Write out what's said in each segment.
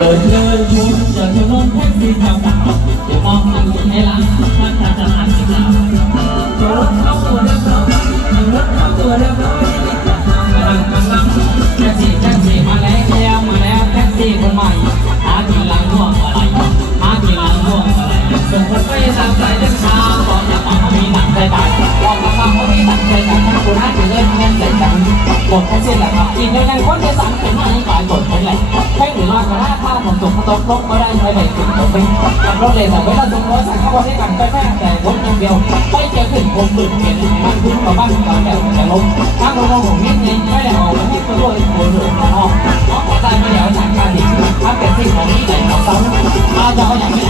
เดินเดินชนเดินชนรถแท็กซี่แถวสาวเดี๋ยวมองดูให้ล้างมันจะจะหันสิครัวรถเข้าตัวเรียบร้อยเดี๋ยวรถเข้าตัวเรียบร้อยกำลังกำลังแท็กซี่แท็กซี่มาแล้วมาแล้วแท็กซี่คนใหม่หากินหลังห่วงอะไรหากินหลังห่วงอะไรส่งคนไปตามใจเดินทางบอกอย่าฟังเขามีหนักใจตายบอกอย่าฟังเขามีหนักใจตายถ้าคุณน่าจะเล่นเงินใจจังกดแค่เส้นแหละครับอีกในในคนจะสั่งเป็นมาให้ฝ่ายกดเป็นแห ละแค่หรือว่าก็ได้ถ้าผมตกตกลงมาได้ใช้ไปถึงตกไปขับรถเลยแต่เวลาตกรถสั่งข้าวให้กันไปแม่แต่รถอย่างเดียวไม่เจอขึ้นผมตื่นเห็นมันขึ้นมาบ้างตอนแบบแต่ลมข้าเรามองผมนิดนึงไม่ได้ออกมาให้ตัวด้วยตัวหนึ่งนอกเพราะใจไม่เดี๋ยวสั่งการดิถ้าเป็นสิ่งของนี้ใหญ่ของซ้ำมาจะเอาอย่างนี้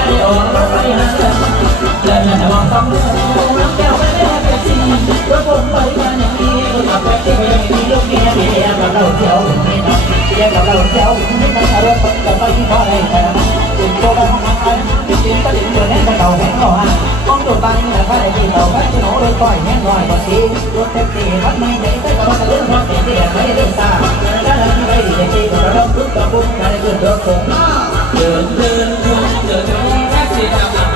ทุกกับปุ๊ บม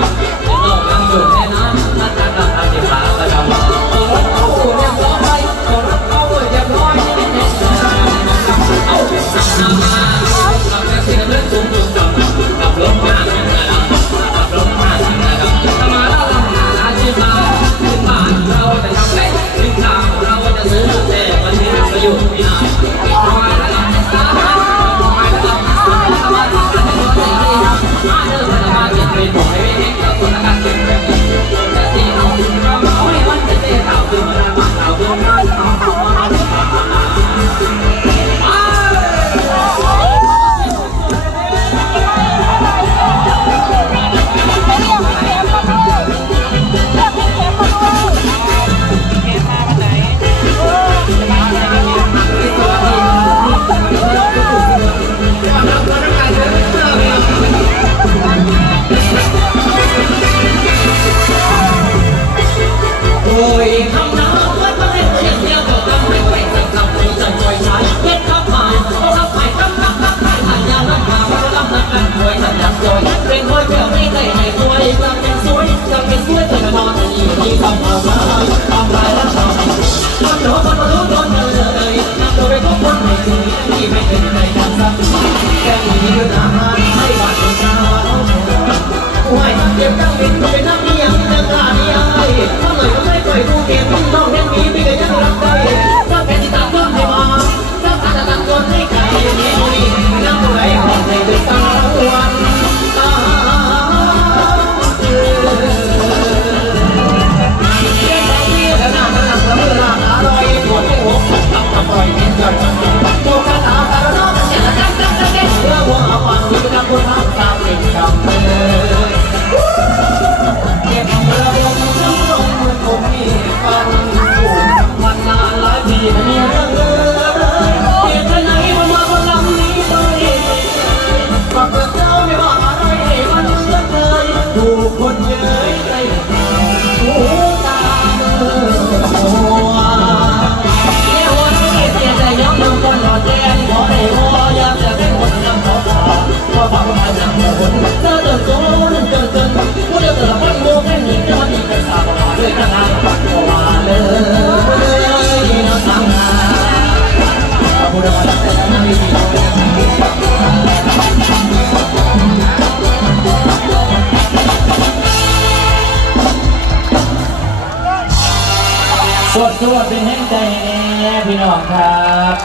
สวดสวดเป็นแห่งใจแน่พี่น้องครับ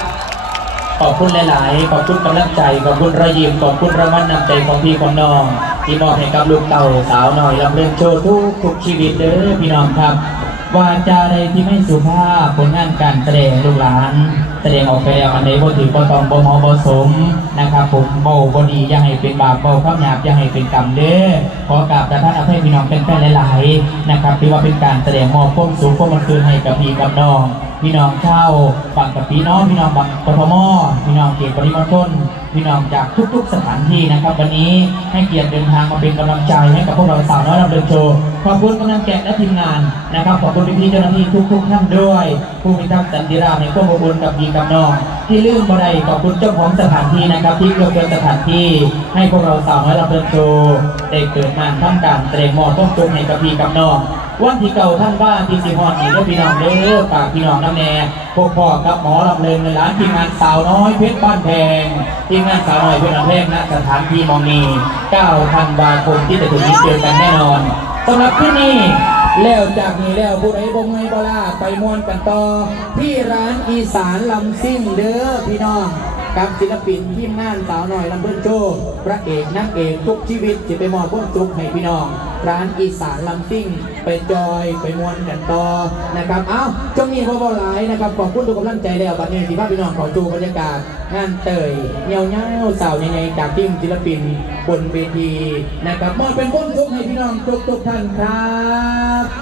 ขอบคุณหลาย ๆ ขอบคุณกำลังใจ ขอบคุณรอยยิ้ม ขอบคุณรางวัลนำใจของพี่ของน้อง ที่มอบให้กับลูกเต่าสาวหน่อยลำเล่นโชว์ทุกทุกชีวิตเด้อพี่น้องครับวาจาใดที่ไม่สุภาพผลงานการแสดงลูกหลาน แสดงออกไปแล้วอันใดบ่ถือบ่ต้องบ่เหมาะบ่สมนะครับ ผมเบาบ่ดียังให้เป็นบาปบาข้ามหยาบยังให้เป็นกรรมเด้อขอกราบกต่ท่านอภัย เป็นแฟนหลาย ๆ นะครับที่ว่าเป็นการแสดงมอบความสูงความมันคืนให้กับพี่กับน้อง พี่น้องเช่าฝั่งกับพี่น้องพี่น้องบังกทมพี่น้องเขตปริมณฑล พี่น้องจากทุก ๆ สถานที่นะครับ วันนี้ให้เกียรติเดินทางมาเป็นกำลังใจให้กับพวกเราสาวน้อยลำเดินโชว์ขอบคุณกำลังแกะและทีมงานนะครับขอบคุณพี่ๆเจ้าหน้าที่ทุกๆท่านด้วย ผู้พิทักษ์สันติราในข้อมูลกับพี่กับน้อง ที่ลืมบ่ได้ขอบคุณเจ้าของสถานที่นะครับ ที่เลือกเป็นสถานที่ ให้พวกเราสาวน้อยลำเดินโชว์ได้เกิดมาทำการแสดงมอบต้องจุให้กับพี่กับน้อง วันที่เก่าท่านว่านที่สิฮอดนี่เด้อพี่น้องเด้อฝากพี่น้องน้ำแน่พวกพ่อกับหมอลำเลิงในร้านทีมงานสาวน้อยเพชรบ้านแพงทีมงานสาวน้อยเพชรบ้านแพงณสถานที่มองนี9ธันวาคมที่จะถึงนี้เจอกันแน่นอนสำหรับที่นี่แล้วจากนี้แล้วผู้ใดบ่งไม่บ่ล่าไปม่วนกันต่อที่ร้านอีสานลำซิ่งเด้อพี่น้อง กับศิลปินทีมงานสาวหน่อยลำเบิ้ลโชว์พระเอกนางเอกทุกชีวิตจะไปมอบความสุขให้พี่น้อง ร้านอีสานลำซิ่งไปจอยไปมวนกันต่อนะครับ เอ้าช่วงนี้พ่อบ่หลายนะครับขอบคุณทุกกำลังใจแล้วตอนนี้ที่พาพี่น้องขอดูบรรยากาศงานเตยเงียวเงาสาวใหญ่ๆจากทีมศิลปินบนเวทีนะครับมอบเป็นความสุขให้พี่น้องทุกๆท่านครับ